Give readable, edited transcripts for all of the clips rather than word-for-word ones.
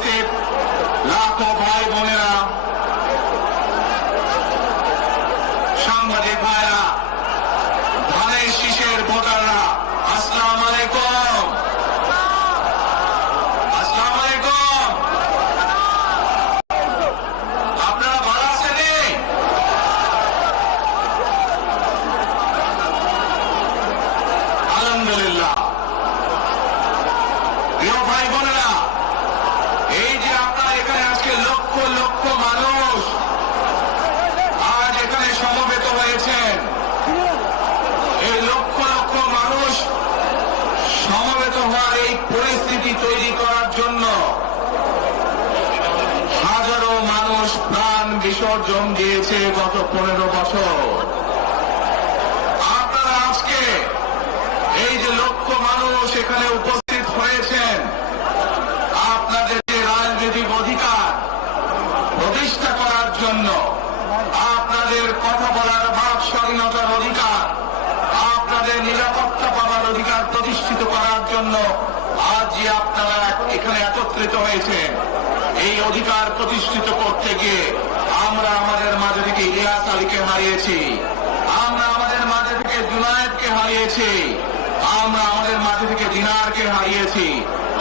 উপস্থিত লাখো ভাই বোনেরা, সাংবাদিক ভাইরা, ধানের শীষের ভোটাররা, আসসালামু আলাইকুম। আসসালামু আলাইকুম। আপনারা ভালো আছেন? আলহামদুলিল্লাহ। প্রিয় ভাই বোনেরা, এই যে আপনারা এখানে আজকে লক্ষ লক্ষ মানুষ আজ এখানে সমবেত হয়েছেন, এই লক্ষ লক্ষ মানুষ সমবেত হওয়ার এই পরিস্থিতি তৈরি করার জন্য হাজারো মানুষ প্রাণ বিসর্জন দিয়েছে গত 15 বছর। আপনারা আজকে এই যে লক্ষ মানুষ এখানে উপস্থিত হয়েছেন, আপনাদের যে রাজনৈতিক অধিকার প্রতিষ্ঠা করার জন্য, আপনাদের কথা বলার বাক স্বাধীনতার অধিকার, আপনাদের নিরাপত্তা পাওয়ার অধিকার প্রতিষ্ঠিত করার জন্য আজ যে আপনারা এখানে একত্রিত হয়েছেন, এই অধিকার প্রতিষ্ঠিত করতে গিয়ে আমরা আমাদের মাঝে থেকে ইলিয়াস আলীকে হারিয়েছি, আমরা আমাদের মাঝে থেকে জুনায়েদকে হারিয়েছি, আমরা আমাদের মাঝে থেকে দিনারকে হারিয়েছি।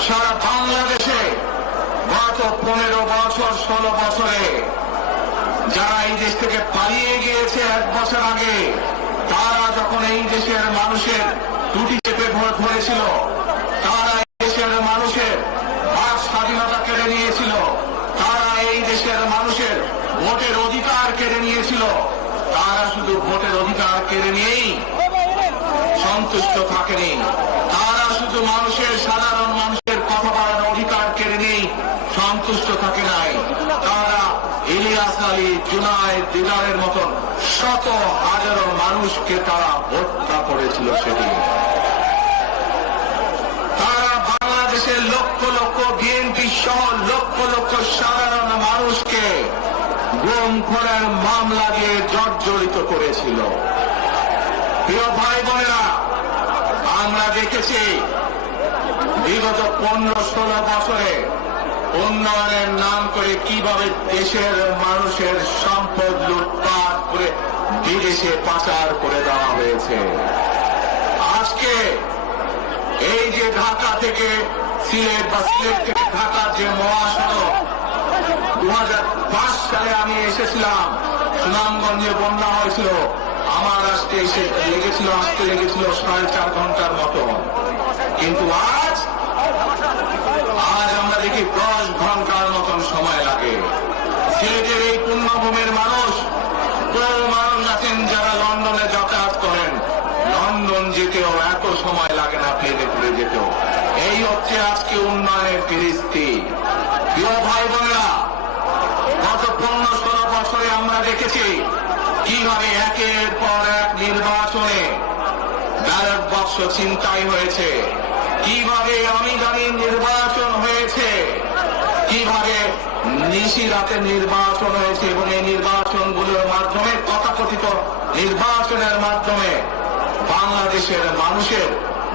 সারা বাংলাদেশে গত 15 বছর 16 বছরে যারা এই দেশ থেকে পালিয়ে গিয়েছে 1 বছর আগে, তারা যখন এই দেশের মানুষের টুটি চেপে ভোট ধরেছিল, তারা এই দেশের মানুষের বাক স্বাধীনতা কেড়ে নিয়েছিল, তারা এই দেশের মানুষের ভোটের অধিকার কেড়ে নিয়েছিল। তারা শুধু ভোটের অধিকার কেড়ে নিয়েই সন্তুষ্ট থাকেনি, তারা শুধু মানুষের সাধারণ মানুষের কথা বলার অধিকার কেড়ে নিয়েই সন্তুষ্ট থাকে নাই, তারা ইলিয়াস আলী, জুনায়েদ, দিদারের মতন শত হাজারো মানুষকে তারা হত্যা করেছিল সেদিন। তারা বাংলাদেশের লক্ষ লক্ষ বিএনপি সহ লক্ষ লক্ষ সাধারণ মানুষকে গুম খুনের মামলা দিয়ে জর্জরিত করেছিল। প্রিয় ভাই বোনেরা, আমরা দেখেছি বিগত 15-16 বছরে উন্নয়নের নাম করে কিভাবে দেশের মানুষের সম্পদ লুটপাট করে বিদেশে পাচার করে দেওয়া হয়েছে। আজকে এই যে ঢাকা থেকে সিলেট বা সিলেট থেকে ঢাকার যে মহাসড়ক, 2005 সালে আমি এসেছিলাম, সুনামগঞ্জে বন্যা হয়েছিল, আমার আসতে আসতে লেগেছিল 4.5 ঘন্টার মতো, কিন্তু আজ আমরা দেখি 10 ঘন্টার মতন সময় লাগে। সিলেটের এই পুণ্যভূমির মানুষ, বহু মানুষ আছেন যারা লন্ডনে যাতায়াত করেন, লন্ডন যেতেও এত সময় লাগে না প্লেনে করে যেতেও। এই হচ্ছে আজকে উন্নয়নের ফিরিস্তি। প্রিয় ভাই বোনেরা, গত 15-16 বছরে আমরা দেখেছি কিভাবে একের পর এক নির্বাচনে ব্যালট বাক্স ছিনতাই হয়েছে, কিভাবে অমিদানি নির্বাচন হয়েছে, কিভাবে নিশিরাতে নির্বাচন হয়েছে, এবং এই নির্বাচনগুলোর মাধ্যমে, তথাকথিত নির্বাচনের মাধ্যমে বাংলাদেশের মানুষের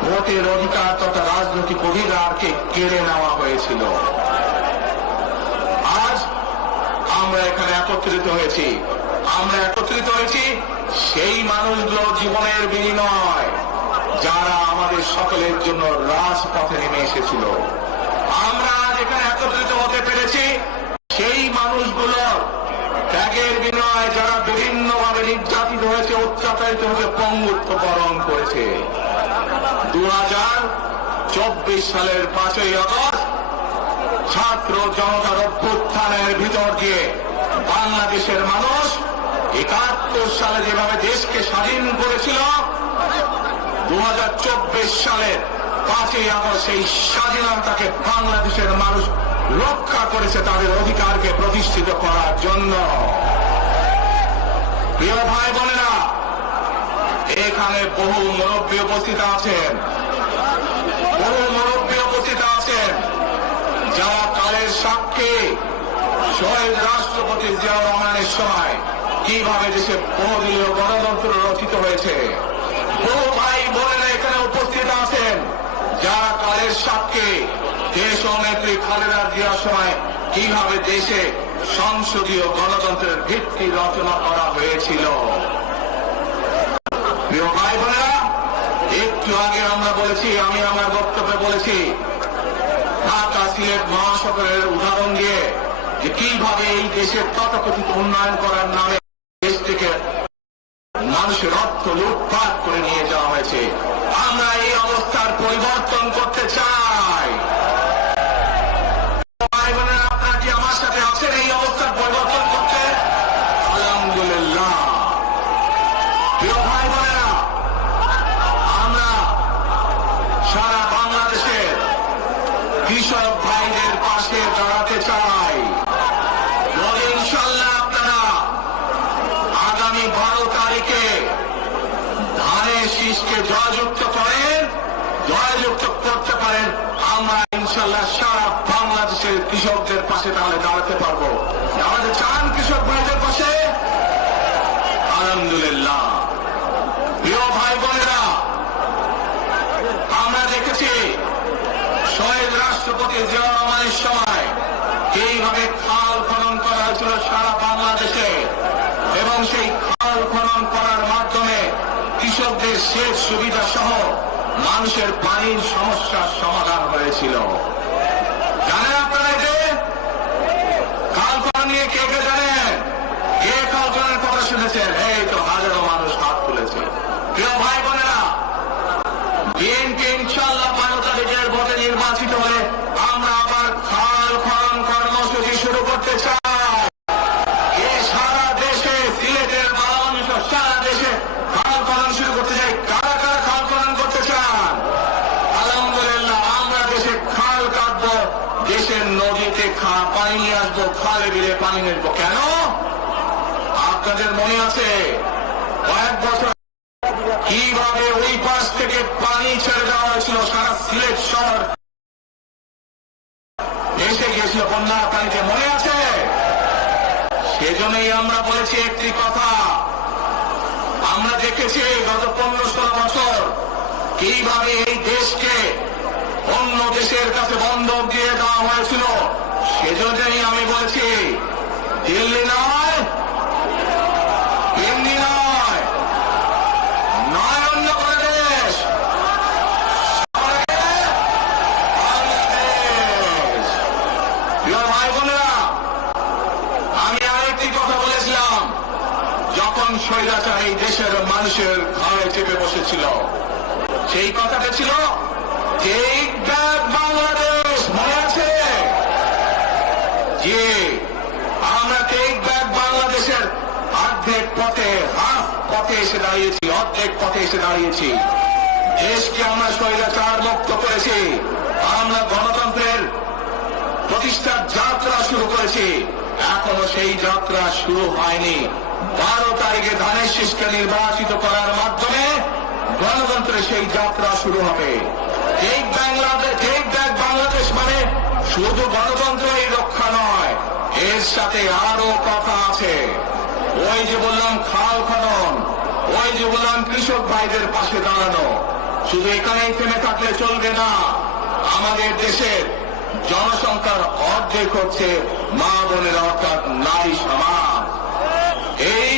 ভোটের অধিকার তথা রাজনৈতিক অধিকারকে কেড়ে নেওয়া হয়েছিল। আজ আমরা এখানে একত্রিত হয়েছি, সেই মানুষগুলো জীবনের বিনিময় যারা আমাদের সকলের জন্য রাজপথে নেমে এসেছিল। আমরা আজ এখানে একত্রিত হতে পেরেছি সেই মানুষগুলোর ত্যাগের বিনিময়ে যারা বিভিন্নভাবে নির্যাতিত হয়েছে, অত্যাচারিত হয়েছে, পঙ্গুত্ব বরণ করেছে। 2024 সালের 5ই আগস্ট ছাত্র জনতার অভ্যুত্থানের ভিতর দিয়ে বাংলাদেশের মানুষ 71 সালে যেভাবে দেশকে স্বাধীন করেছিল, 2024 সালের 5ই আগস্ট সেই স্বাধীনতাকে বাংলাদেশের মানুষ রক্ষা করেছে তাদের অধিকারকে প্রতিষ্ঠিত করার জন্য। প্রিয় ভাই বোনেরা, এখানে বহু মুরব্বী উপস্থিত আছেন, যারা কালের সাক্ষী শহীদ রাষ্ট্রপতি জিয়াউর রহমানের সময় কিভাবে দেশে বহুদলীয় গণতন্ত্র রচিত হয়েছে। বহু ভাই বোনেরা এখানে উপস্থিত আছেন যারা কালের সাক্ষী দেশ ও নেত্রী খালেদা জিয়ার সময় কিভাবে দেশে সংসদীয় গণতন্ত্রের ভিত্তি রচনা করা হয়েছিল। প্রিয় ভাই বোনেরা, একটু আগে আমরা বলেছি, আমি আমার বক্তব্যে বলেছি, ঢাকা সিলেট মহাসড়কের উদাহরণ দিয়ে যে কিভাবে এই দেশের তথাকথিত উন্নয়ন করার নামে দেশ থেকে মানুষের অর্থ লুটপাট করে নিয়ে যাওয়া হয়েছে। আমরা এই অবস্থার পরিবর্তন করতে চাই। ভাই বোনেরা, আপনারা কি আমার সাথে আছেন এই অবস্থার পরিবর্তন করতে? আলহামদুলিল্লাহ। প্রিয় ভাই বোনেরা, আমরা সারা বাংলাদেশের কৃষক ভাইদের পাশে দাঁড়াতে চাই। ইনশাল্লাহ আপনারা আগামী 12 তারিখে ধানের শীষকে জয়যুক্ত করতে পারেন। আমরা ইনশাল্লাহ সারা বাংলাদেশের কৃষকদের পাশে তাহলে দাঁড়াতে পারবো। আমাদের চান কৃষক ভাইদের পাশে? আলহামদুলিল্লাহ। প্রিয় ভাই বোনেরা, আমরা দেখেছি শহীদ রাষ্ট্রপতি জিয়া রহমানের সময় এইভাবে খাল খনন করা হয়েছিল সারা বাংলাদেশে, এবং সেই খাল খনন করার মাধ্যমে কৃষকদের সেচ সুবিধা সহ মানুষের পানির সমস্যার সমাধান হয়েছিল। জানেন আপনারা যে খাল খনন নিয়ে কে কে জানেন? কে খাল খননের কথা শুনেছেন? এই তো হাজারো মানুষ হাত তুলেছে। প্রিয় ভাই বোনেরা, বিএনপি ইনশাআল্লাহ 12 তারিখের ভোটে নির্বাচিত হলে আমরা আবার খাল খনন কর্মসূচি শুরু করতে চাই। সারা দেশে, সিলেটের মানুষ সারা দেশে খাল খনন শুরু করতে চাই। কারা কারা খাল খনন করতে চান? আলহামদুলিল্লাহ। আমরা দেশে খাল কাটবো, দেশের নদীতে পানি নিয়ে আসবো, খালে বিলে পানি নেবো। কেন? আপনাদের মনে আছে কয়েক বছর কিভাবে ওই পাশ থেকে পানি ছেড়ে দেওয়া হয়েছিল, সারা সিলেট শহর এসে গিয়েছিল বন্যার পানিতে, মনে আছে? সেজন্যই আমরা বলেছি একটি কথা, আমরা দেখেছি গত 15-16 বছর কিভাবে এই দেশকে অন্য দেশের কাছে বন্ধক দিয়ে দেওয়া হয়েছিল। সেজন্যই আমি বলেছি, দিল্লি নয়, দিল্লি নয়, নয় অন্য কোনো দেশ, বাংলাদেশ। প্রিয় ভাই বোনেরা, আমি আরেকটি কথা বলেছিলাম, যখন স্বৈরাচার এই দেশের মানুষের ঘাড়ে চেপে বসেছিল, সেই কথাটা ছিল টেক ব্যাক বাংলাদেশ। মনে আছে? যে আমরা টেক ব্যাক বাংলাদেশের অর্ধেক পথে, হাফ পথে এসে দাঁড়িয়েছি, অর্ধেক পথে এসে দাঁড়িয়েছি। দেশকে আমরা স্বৈরাচার মুক্ত করেছি, আমরা গণতন্ত্রের প্রতিষ্ঠার যাত্রা শুরু করেছি। এখনো সেই যাত্রা শুরু হয়নি। 12 তারিখে ধানের শীষকে নির্বাচিত করার মাধ্যমে গণতন্ত্রের সেই যাত্রা শুরু হবে। টেক ব্যাক বাংলাদেশ মানে শুধু গণতন্ত্রই রক্ষা নয়, এর সাথে আরো কথা আছে। ওই যে বললাম খাল খনন, ওই যে বললাম কৃষক ভাইদের পাশে দাঁড়ানো, শুধু এখানেই থেমে থাকলে চলবে না। আমাদের দেশের জনসংখ্যার অর্ধেক হচ্ছে মা বোনেরা, অর্থাৎ নারী সমাজ। এই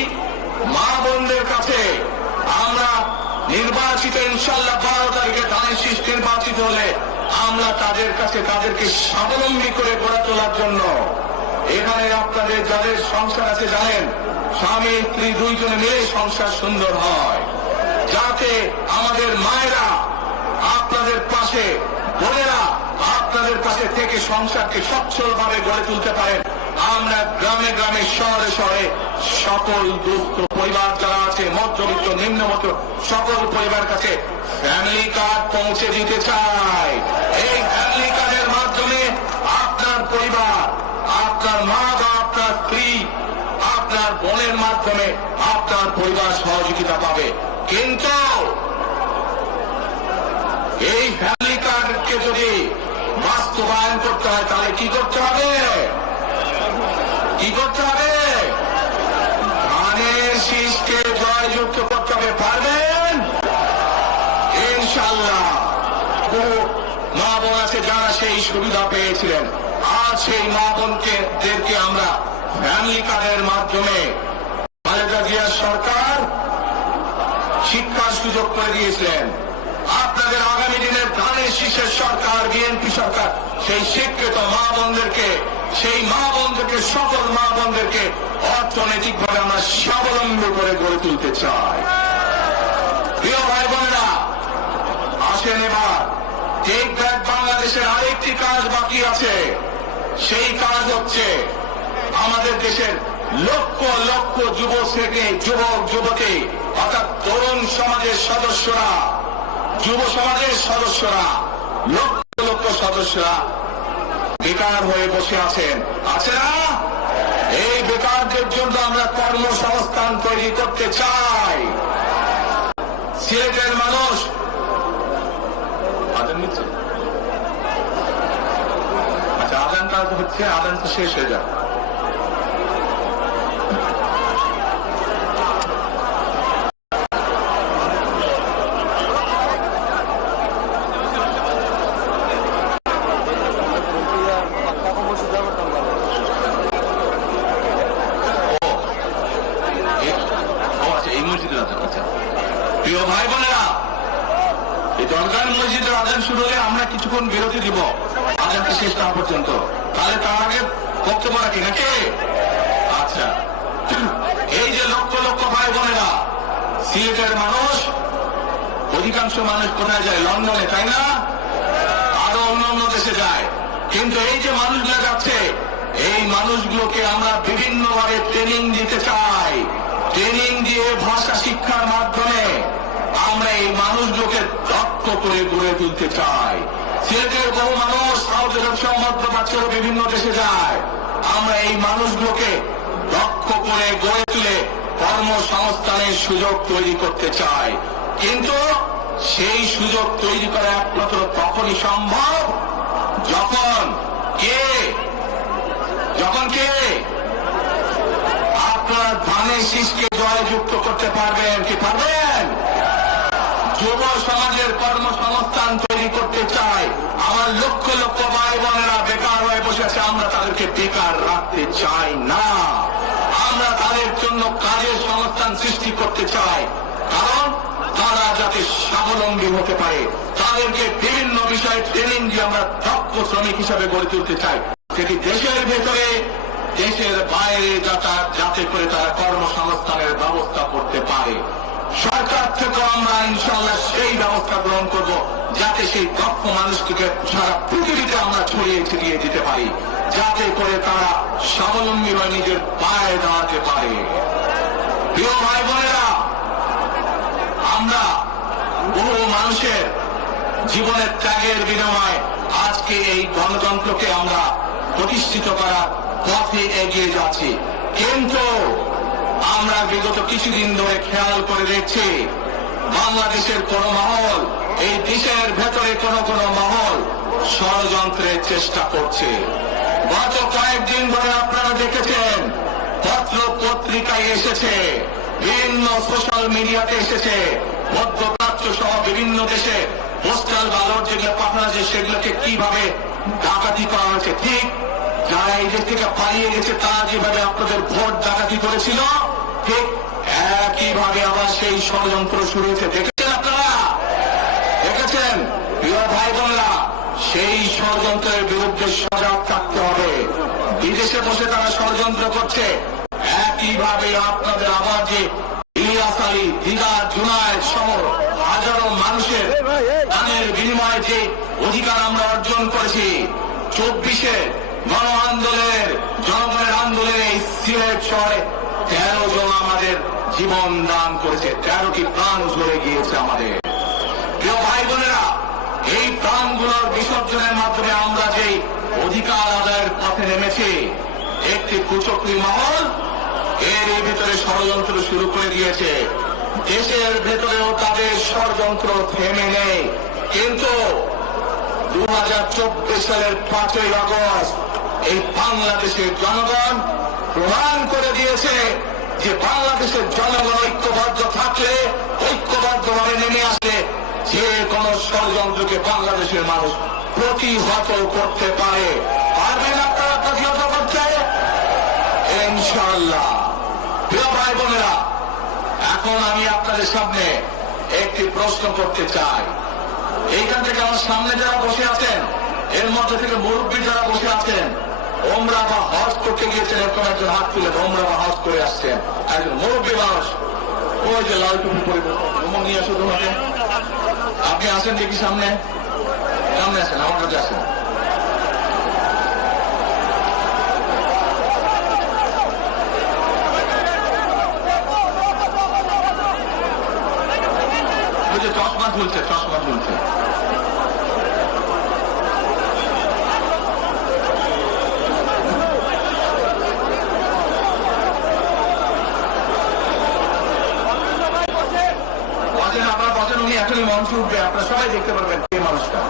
মা বোনদের কাছে আমরা নির্বাচিত, ইনশাল্লাহ 12 তারিখে ধানের শীষ নির্বাচিত হলে আমরা তাদের কাছে তাদেরকে স্বাবলম্বী করে গড়ে তোলার জন্য, এখানে আপনাদের যাদের সংসার আছে জানেন, স্বামী স্ত্রী দুইজনে মিলে সংসার সুন্দর হয়, যাতে আমাদের মায়েরা আপনাদের পাশে, বোনেরা আপনাদের পাশে থেকে সংসারকে সচ্ছলভাবে গড়ে তুলতে পারেন। আমরা গ্রামে গ্রামে, শহরে শহরে সকল দুস্থ পরিবার যারা আছে, মধ্যবিত্ত নিম্নমত সকল পরিবার কাছে ফ্যামিলি কার্ড পৌঁছে দিতে চাই। এই ফ্যামিলি কার্ডের মাধ্যমে আপনার পরিবার, আপনার মা বা আপনার স্ত্রী, আপনার বোনের মাধ্যমে আপনার পরিবার সহযোগিতা পাবে। কিন্তু এই ফ্যামিলি কার্ডকে যদি বাস্তবায়ন করতে হয় তাহলে কি করতে হবে? কি করতে হবে? ধানের শীষকে জয়যুক্ত করতে হবে। পারবেন ইনশাল্লাহ? মা বোন আছে যারা সেই সুবিধা পেয়েছিলেন। আজ সেই মা বোনদেরকে আমরা ফ্যামিলি কার্ডের মাধ্যমে খালেদা জিয়ার সরকার শিক্ষার সুযোগ করে দিয়েছিলেন। আপনাদের আগামী দিনের ধানের শীষের সরকার, বিএনপি সরকার সেই শিক্ষিত মা বোনদেরকে, সেই মা বোনদেরকে, সকল মা বোনদেরকে অর্থনৈতিকভাবে আমরা স্বাবলম্বী করে গড়ে তুলতে চাই। প্রিয় ভাই বোনেরা, আসেন এবার টেক ব্যাক বাংলাদেশের আরেকটি কাজ বাকি আছে। সেই কাজ হচ্ছে আমাদের দেশের লক্ষ লক্ষ যুবক যুবতী অর্থাৎ তরুণ সমাজের সদস্যরা, যুব সমাজের সদস্যরা, লক্ষ লক্ষ সদস্যরা বেকার হয়ে বসে আছেন, আছে না? এই বেকারদের জন্য আমরা কর্মসংস্থান তৈরি করতে চাই। সিলেটের মানুষ আদান নিচ্ছে, আচ্ছা আদানটা হচ্ছে, আদান তো শেষ হয়ে যাবে। প্রিয় ভাই বোনেরা, এই দরগার মসজিদের আজান শুরু হলে আমরা কিছুক্ষণ বিরতি দিব আজানটা শেষ না পর্যন্ত, তাহলে তার আগে বক্তব্য রাখি নাকি? আচ্ছা, এই যে লক্ষ লক্ষ ভাই বোনেরা, সিলেটের মানুষ, অধিকাংশ মানুষ কোথায় যায়? লন্ডনে, তাই না? আরো অন্যান্য দেশে যায়। কিন্তু এই যে মানুষগুলো যাচ্ছে, এই মানুষগুলোকে আমরা বিভিন্নভাবে ট্রেনিং দিতে চাই। ট্রেনিং দিয়ে ভাষা শিক্ষার মাধ্যমে আমরা এই মানুষগুলোকে দক্ষ করে গড়ে তুলতে চাই। সিলেটের বহু মানুষ সাউথ সহ মধ্যপ্রাচ্যের বিভিন্ন দেশে যায়। আমরা এই মানুষগুলোকে দক্ষ করে গড়ে তুলে কর্মসংস্থানের সুযোগ তৈরি করতে চাই। কিন্তু সেই সুযোগ তৈরি করা একমাত্র তখনই সম্ভব যখন কে আপনার ধানের শীষকে জয়যুক্ত করতে পারবেন। কি পারবেন? যুব সমাজের কর্মসংস্থান তৈরি করতে চাই। আমার লক্ষ লক্ষ ভাই বোনেরা বেকার হয়ে বসে আছে, আমরা তাদেরকে বেকার রাখতে চাই না। আমরা তাদের জন্য কাজের সংস্থান সৃষ্টি করতে চাই, কারণ তারা যাতে স্বাবলম্বী হতে পারে। তাদেরকে বিভিন্ন বিষয়ে ট্রেনিং দিয়ে আমরা দক্ষ শ্রমিক হিসাবে গড়ে তুলতে চাই, সেটি দেশের ভেতরে, দেশের বাইরে যাতে করে তারা কর্মসংস্থানের ব্যবস্থা করতে পারে। সরকার থেকে আমরা ইনশাআল্লাহ সেই ব্যবস্থা গ্রহণ করব, যাতে সেই দক্ষ মানুষটিকে সারা পৃথিবীতে আমরা ছড়িয়ে ছিটিয়ে দিতে পারি, যাতে করে তারা স্বাবলম্বী হয়ে নিজের পায়ে দাঁড়াতে পারে। প্রিয় ভাই বোনেরা, আমরা বহু মানুষের জীবনের ত্যাগের বিনিময়ে আজকে এই গণতন্ত্রকে আমরা প্রতিষ্ঠিত করার পথে এগিয়ে যাচ্ছি। কিন্তু আমরা বিগত কিছুদিন ধরে খেয়াল করে দেখছি, বাংলাদেশের কোন মহল, এই দেশের ভেতরে কোন মহল ষড়যন্ত্রের চেষ্টা করছে। গত কয়েকদিন ধরে আপনারা দেখেছেন, পত্র পত্রিকায় এসেছে, বিভিন্ন সোশ্যাল মিডিয়াতে এসেছে, মধ্যপ্রাচ্য সহ বিভিন্ন দেশে পোস্টাল ব্যালট যেগুলো পাঠানো হয়েছে, সেগুলোকে কিভাবে ডাকাতি করা হয়েছে। ঠিক যারা এই দেশ থেকে পালিয়ে গেছে, তারা যেভাবে আপনাদের ভোট ডাকাতি করেছিল, ঠিক একইভাবে আবার সেই ষড়যন্ত্র শুরু হয়েছে। দেখেছেন আপনারা? দেখেছেন? প্রিয় ভাই বোনেরা, সেই ষড়যন্ত্রের বিরুদ্ধে সজাগ থাকতে হবে। বিদেশে বসে তারা ষড়যন্ত্র করছে, একইভাবে আপনাদের আবার যে ইলিয়াস আলী, দিদার, জুনায়েদ সহ হাজারো মানুষের প্রাণের বিনিময়ে যে অধিকার আমরা অর্জন করেছি, 24-এ গণ আন্দোলনের, জনগণের আন্দোলনে এই সিলেট শহরে 13 জন আমাদের জীবন দান করেছে, 13টি প্রাণ ঝরে গিয়েছে আমাদের। প্রিয় ভাই বোনেরা, এই প্রাণগুলোর বিসর্জনের মাধ্যমে আমরা যে অধিকার আদায়ের পথে নেমেছি, একটি কুচক্রী মহল এর ভিতরে ষড়যন্ত্র শুরু করে দিয়েছে। দেশের ভেতরেও তাদের ষড়যন্ত্র থেমে নেই। কিন্তু 2024 সালের 5ই আগস্ট এই বাংলাদেশের জনগণ প্রমাণ করে দিয়েছে যে বাংলাদেশের জনগণ ঐক্যবদ্ধ থাকলে, ঐক্যবদ্ধভাবে নেমে আসলে যে কোনো ষড়যন্ত্রকে বাংলাদেশের মানুষ প্রতিহত করতে পারে। পারবেন আপনারা প্রতিহত করতে? ইনশাআল্লাহ। প্রিয় ভাই বোনেরা, এখন আমি আপনাদের সামনে একটি প্রশ্ন করতে চাই। এইখান থেকে আমার সামনে যারা বসে আছেন, এর মধ্যে থেকে মুরব্বী যারা বসে আছেন, ওমরা বা হজ করতে গিয়েছেন, এরকম একজন হাত তুলে ওমরা বা হজ করে আসছেন, একজন মুরব্বী মানুষ, ওই যে লাল টুপি পরে নিয়ে আসো তোমাকে। আপনি আসেন দেখি সামনে, সামনে আসেন, আমার কাছে আসেন। ওই যে চশমা ঝুলছে, চশমা ঝুলছে। আপনারা বসেন, উনি এখনই মঞ্চ উঠবে, আপনারা সবাই দেখতে পারবেন এই মানুষটা।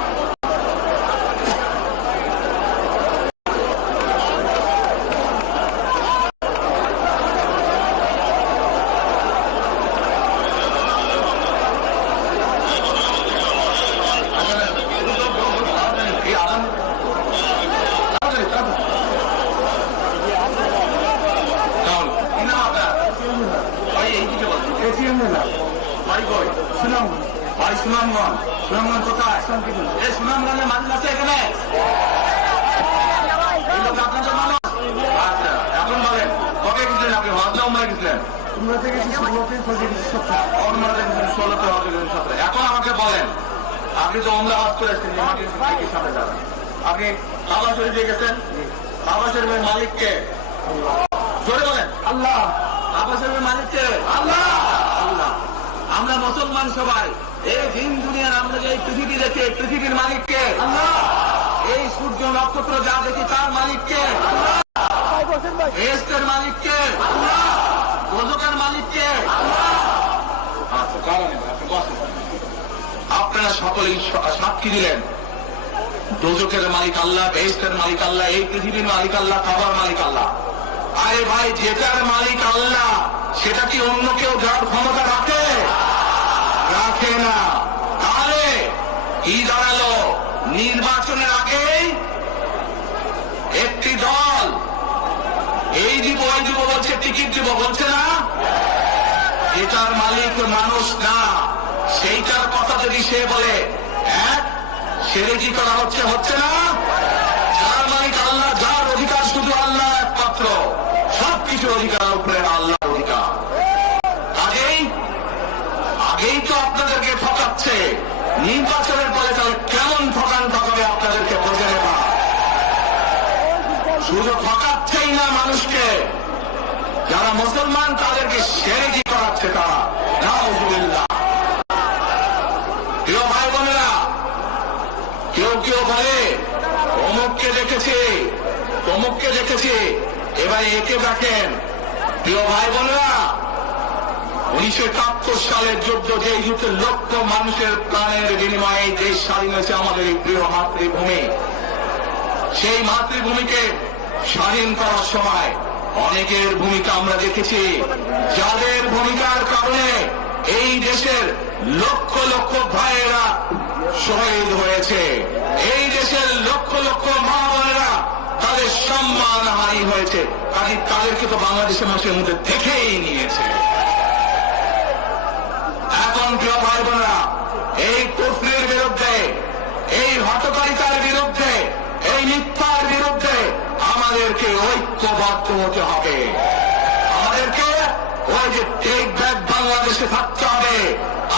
সুনামগঞ্জ কোথায়? এই সুনামগঞ্জে মানুষ আছে এখানে? এই লোক আপনাদের মানুষ? আচ্ছা, এখন বলেন কবে গেছিলেন আপনি? হজে উমরায় গেছিলেন? এখন আমাকে বলেন, আপনি তো উমরা হজ করেছেন, আপনি কাবা শরীফে গেছেন, কাবা শরীফের মালিককে জোরে বলেন আল্লাহ। কাবা শরীফের মালিককে আল্লাহ। আল্লাহ। আমরা মুসলমান সবাই এই দিন দুনিয়ার আমরা যে পৃথিবী দেখি, পৃথিবীর মালিককে আল্লাহ। এই সূর্য নক্ষত্র যা দেখি তার মালিককে আল্লাহ। এর মালিককে আল্লাহ। রোজকের মালিককে আল্লাহ। আচ্ছা, কারণ আপনারা সকলেই সাক্ষী দিলেন দোজকের মালিক আল্লাহ, বেহেশতের মালিক আল্লাহ, এই পৃথিবীর মালিক আল্লাহ, কাবার মালিক আল্লাহ। আরে ভাই, যেটার মালিক আল্লাহ সেটা কি অন্য কেউ যার ক্ষমতা রাখে? রাখে না। তাহলে কি দাঁড়ালো? নির্বাচনের আগে একটি দল এই দিব ওই দিব বলছে, টিকিট দিব বলছে না? এটার মালিক মানুষ না। সেইটার কথা যদি সে বলে, সেরে কি করা হচ্ছে? হচ্ছে না? যার মালিক আল্লাহ, যার অধিকার শুধু আল্লাহ একমাত্র, সবকিছুর অধিকার উপরে আল্লাহর অধিকার। আগেই তো আপনাদেরকে ঠকাচ্ছে, নির্বাচনের পরে তাহলে কেমন ঠকাবে আপনাদেরকে বোঝে নেবা। শুধু ঠকাচ্ছেই না মানুষকে, যারা মুসলমান তাদেরকে শিরকি করাচ্ছে তারা। নাউযুবিল্লাহ। প্রিয় ভাই বোনেরা, কেউ কেউ বলে অমুককে দেখেছি, তমুককে দেখেছি, এবার একে দেখেন। প্রিয় ভাই বোনেরা, 1971 সালের যুদ্ধ, যে যুদ্ধে লক্ষ মানুষের প্রাণের বিনিময়ে দেশ স্বাধীন হয়েছে, আমাদের এই প্রিয় মাতৃভূমি, সেই মাতৃভূমিকে স্বাধীন করার সময় অনেকের ভূমিকা আমরা দেখেছি, যাদের ভূমিকার কারণে এই দেশের লক্ষ লক্ষ ভাইয়েরা শহীদ হয়েছে, এই দেশের লক্ষ লক্ষ মা বোনেরা তাদের সম্মানহানি হয়েছে। তাদেরকে তো বাংলাদেশের মানুষের মধ্যে দেখেই নিয়েছে। এখন প্রিয় ভাই বোনেরা, এই কুফরির বিরুদ্ধে, এই হঠকারিতার বিরুদ্ধে, এই মিথ্যার বিরুদ্ধে আমাদেরকে ঐক্যবদ্ধ হতে হবে। আমাদেরকে ওই যে টেক ব্যাক বাংলাদেশে থাকতে হবে।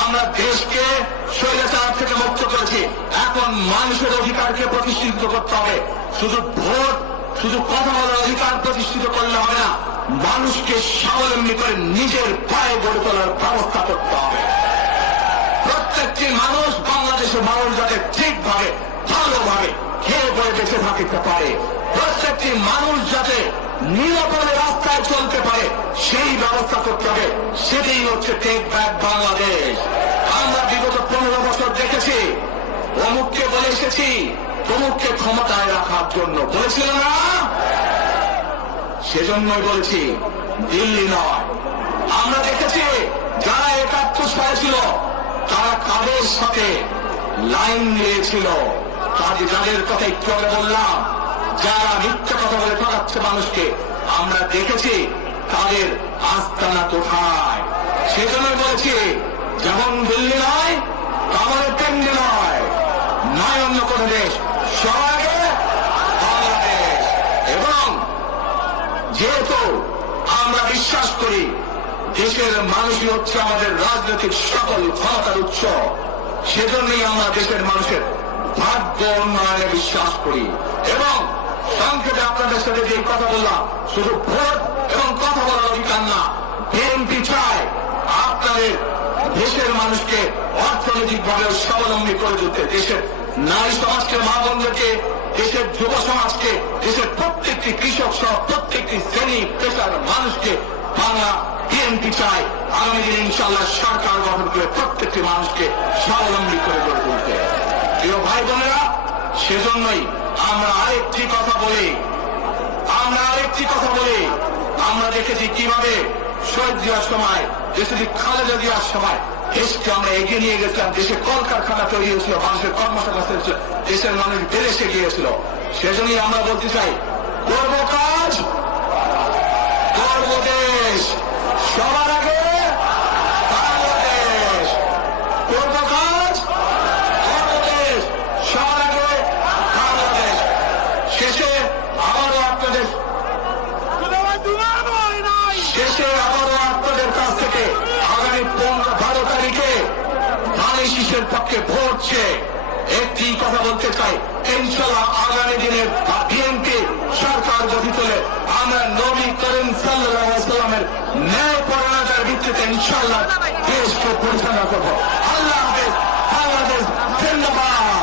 আমরা দেশকে স্বৈরাচার থেকে মুক্ত করেছি, এখন মানুষের অধিকারকে প্রতিষ্ঠিত করতে হবে। শুধু ভোট, শুধু কথা বলার অধিকার প্রতিষ্ঠিত করলে হবে না, মানুষকে স্বাবলম্বী করে নিজের পায়ে গড়ে তোলার ব্যবস্থা করতে হবে। প্রত্যেকটি মানুষ, বাংলাদেশের মানুষ যাতে ঠিকভাবে, ভালোভাবে খেয়ে পরে বেঁচে থাকতে পারে, প্রত্যেকটি মানুষ যাতে নিরাপদে রাস্তায় চলতে পারে, সেই ব্যবস্থা করতে হবে। সেটাই হচ্ছে টেক ব্যাক বাংলাদেশ। আমরা বিগত 15 বছর দেখেছি, অমুককে বলে এসেছি, তমুককে ক্ষমতায় রাখার জন্য বলেছিল না? সেজন্যই বলেছি, দিল্লি নয়। আমরা দেখেছি যারা 71 সালে ছিল তারা কাদের সাথে লাইন দিয়েছিল, যাদের কথা একটু আগে বললাম, যারা মিথ্যা কথা বলে ঠকাচ্ছে মানুষকে, আমরা দেখেছি তাদের আস্তানা কোথায়। সেজন্য বলেছি, যেমন দিল্লি নয় তেমন তেমনি নয়, নয় অন্য কোন দেশ, সবার আগে বাংলাদেশ। এবং যেহেতু আমরা বিশ্বাস করি দেশের মানুষই হচ্ছে আমাদের রাজনৈতিক সকল ক্ষমতার উৎস, সেজন্যই আমরা দেশের মানুষের ভাগ্য উন্নয়নে বিশ্বাস করি। এবং সংক্ষেপে আপনাদের সাথে যে কথা বললাম, শুধু ভোট এবং কথা বলার অধিকার না, বিএনপি চায় আপনাদের দেশের মানুষকে অর্থনৈতিকভাবে স্বাবলম্বী করে তুলতে, দেশের নারী সমাজকে, মা বোনদেরকে, দেশের যুব সমাজকে, দেশের প্রত্যেকটি কৃষক সহ প্রত্যেকটি শ্রেণী পেশার মানুষকে বাংলা বিএনপি চায় আগামী দিনে ইনশাআল্লাহ সরকার গঠন করে প্রত্যেকটি মানুষকে স্বাবলম্বী করে গড়ে তুলতে। প্রিয় ভাই বোনেরা, সেজন্যই আমরা আরেকটি কথা বলি, আমরা দেখেছি কিভাবে শহীদ জিয়ার সময়, দেশে খালেদা জিয়ার সময় দেশকে আমরা এগিয়ে নিয়ে গেছিলাম, দেশে কলকারখানা তৈরি হয়েছিল, মানুষের কর্মসংস্থান হয়েছিল, দেশের মানুষ বিদেশে গিয়েছিল। সেজন্যই আমরা বলতে চাই, করব কাজ, করব দেশ, সবার আগে বাংলাদেশ। করব কাজ, করব দেশ, সবার আগে বাংলাদেশ। শেষে আবারও আপনাদের কাছ থেকে আগামী 12 তারিখে ধানের শীষের পক্ষে ভোট চেয়ে একটি কথা বলতে চাই, ইনশাআল্লাহ আগামী দিনে বিএনপি সরকার গঠিত হলে আমরা নবী করিম সাল্লাল্লাহু আলাইহি ওয়াসাল্লামের ন্যায় পরায়ণতার ভিত্তিতে ইনশাআল্লাহ দেশকে পরিচালনা করব। আল্লাহ হাফেজ, বাংলাদেশ জিন্দাবাদ।